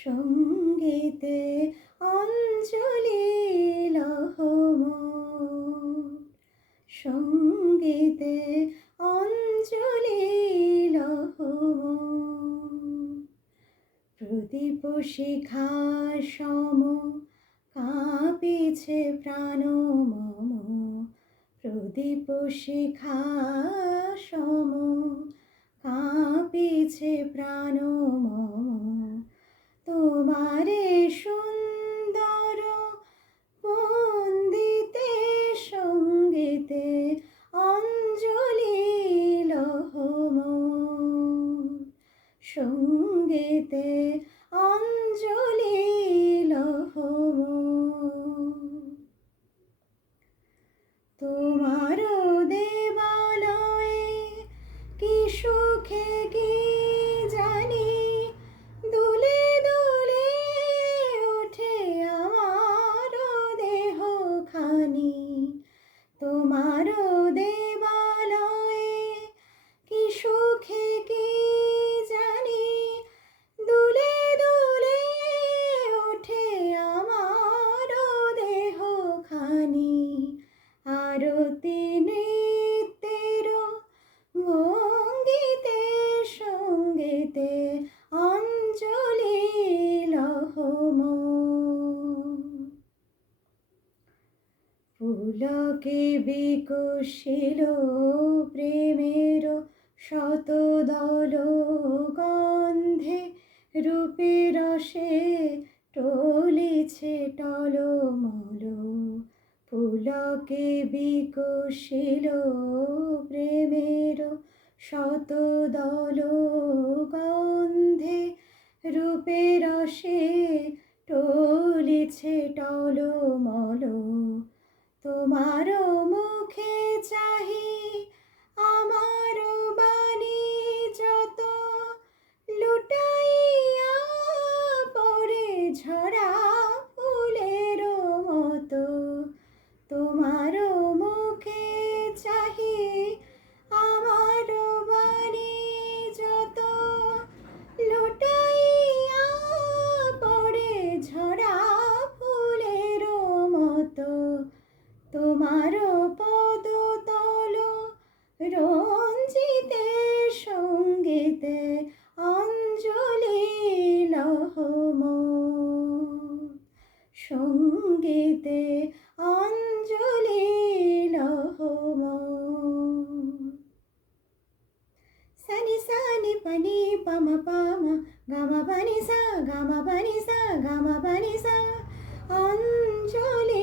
সঙ্গীতে অঞ্জলি লহমন, সঙ্গীতে অঞ্জলি লহমন। প্রদীপ শিখা সম কাঁপিছে প্রাণ মম, প্রদীপ শিখা সম কাঁপিছে প্রাণ মম। তোমারে সুন্দর বন্দিতে সঙ্গীতে অঞ্জলি লহমন, সঙ্গীতে অঞ্জলি লহমন। তোমার দেবালয়ে কি সুখে কি জানি দুলে দুলে ওঠে আমার দেহ খানি। তোমার দেবালয়ে কি সুখে কি জানি দুলে দুলে ওঠে আমার দেহ খানি। আরতি নৃত্যের ভঙ্গিতে সঙ্গীতে অঞ্জলি লহমন। পুলকে বিকশিল প্রেমের শতদল গন্ধে, রূপে রসে টলিছে টলমল। পুলকে বিকশিল প্রেমের শতদল গন্ধে, রূপে রসে টলিছে টলমল। তোমার মুখে চাহি আমার বাণী যত, লুটাইয়া পড়ে ঝরা ফুলের মতো। তোমার মুখে চাহি আমার বাণী যত, লুটাইয়া পড়ে ঝরা ফুলের মতো। তোমার পদতল রঞ্জিতে সঙ্গীতে অঞ্জলি লহমন, সঙ্গীতে অঞ্জলি লহমন। সানি সানি পানি পামা পামা গামা পানি সা গামা পানি সা গামা পানি সা অঞ্জলি